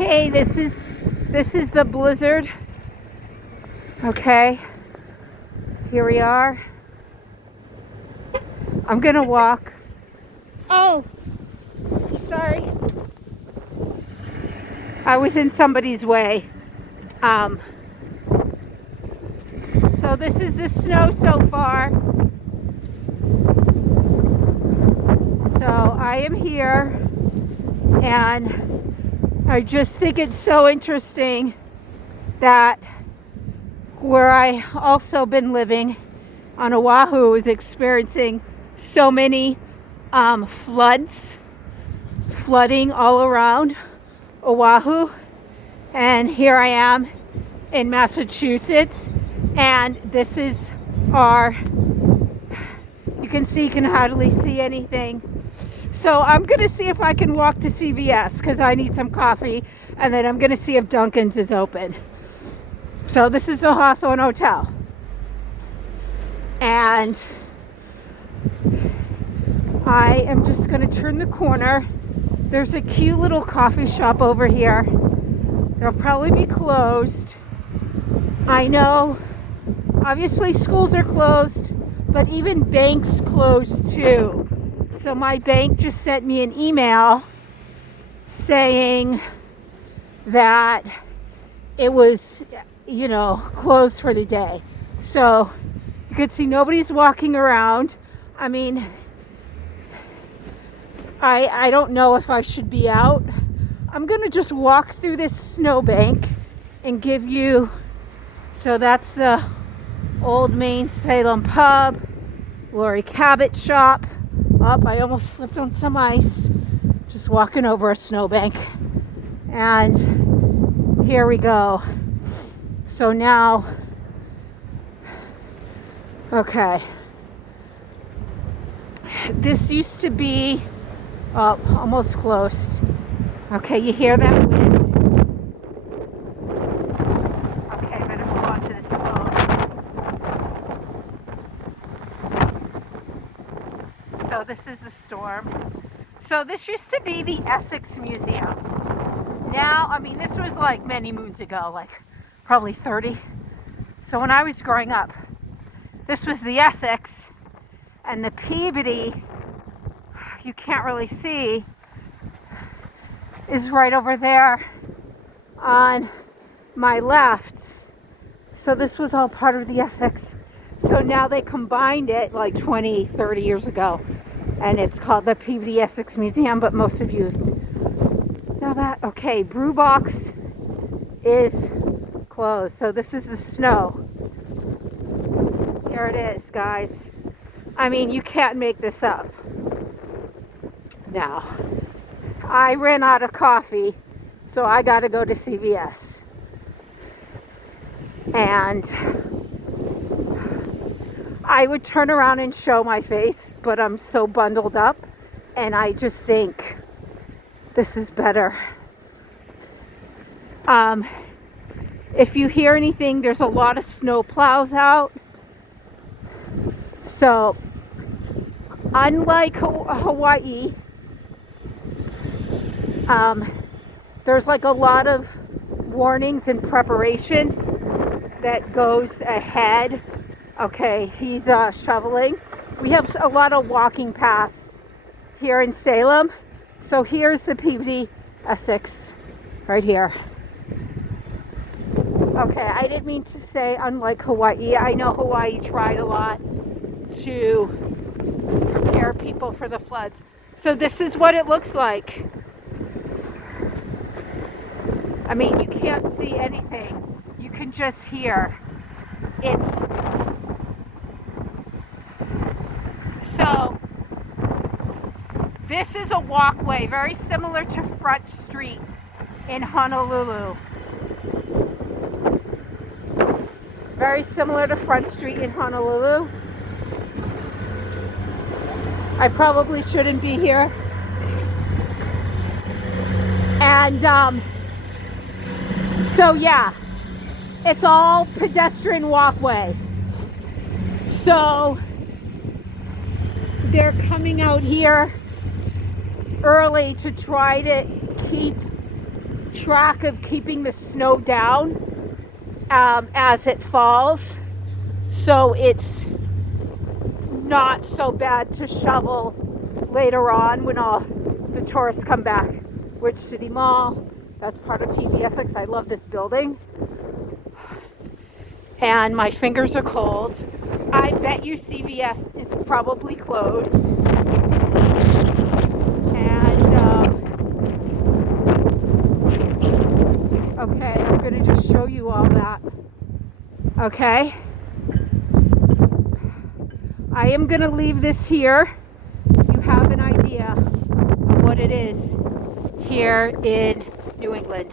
Okay, this is the blizzard. Okay, here we are. I'm gonna walk. Oh, sorry. I was in somebody's way. So this is the snow so far. So I am here, and I just think it's so interesting that where I also been living on Oahu is experiencing so many flooding all around Oahu, and here I am in Massachusetts, and this is our, you can hardly see anything. So I'm gonna see if I can walk to CVS because I need some coffee, and then I'm gonna see if Dunkin's is open. So this is the Hawthorne Hotel, and I am just gonna turn the corner. There's a cute little coffee shop over here. They'll probably be closed. I know, obviously schools are closed, but even banks closed too. So my bank just sent me an email saying that it was, closed for the day. So you can see nobody's walking around. I mean, I don't know if I should be out. I'm gonna just walk through this snowbank and give you, so that's the Old Main Salem pub, Lori Cabot shop. Oh, I almost slipped on some ice just walking over a snowbank. And here we go. So now, okay. This used to be almost closed. Okay, you hear that wind? Okay, I'm gonna move on to this phone. So this is the storm. So this used to be the Essex Museum. Now, I mean, this was like many moons ago, like probably 30. So when I was growing up, this was the Essex, and the Peabody, you can't really see, is right over there on my left. So this was all part of the Essex. So now they combined it like 20, 30 years ago, and it's called the Peabody Essex Museum, but most of you know that. Okay, Brew Box is closed. So this is the snow. Here it is, guys. I mean, you can't make this up. Now, I ran out of coffee, so I got to go to CVS. And I would turn around and show my face, but I'm so bundled up, and I just think this is better. If you hear anything, there's a lot of snow plows out. So, unlike Hawaii, there's like a lot of warnings and preparation that goes ahead. Okay, he's shoveling. We have a lot of walking paths here in Salem. So here's the Peabody Essex right here. Okay, I didn't mean to say unlike Hawaii. I know Hawaii tried a lot to prepare people for the floods. So this is what it looks like. I mean, you can't see anything. You can just hear. So this is a walkway very similar to Front Street in Honolulu. Very similar to Front Street in Honolulu. I probably shouldn't be here. And so yeah, it's all pedestrian walkway. So they're coming out here early to try to keep track of keeping the snow down as it falls, so it's not so bad to shovel later on when all the tourists come back. Which City Mall, that's part of PBS. I love this building. And my fingers are cold. I bet you CVS is probably closed. And, okay, I'm going to just show you all that. Okay. I am going to leave this here. You have an idea of what it is here in New England.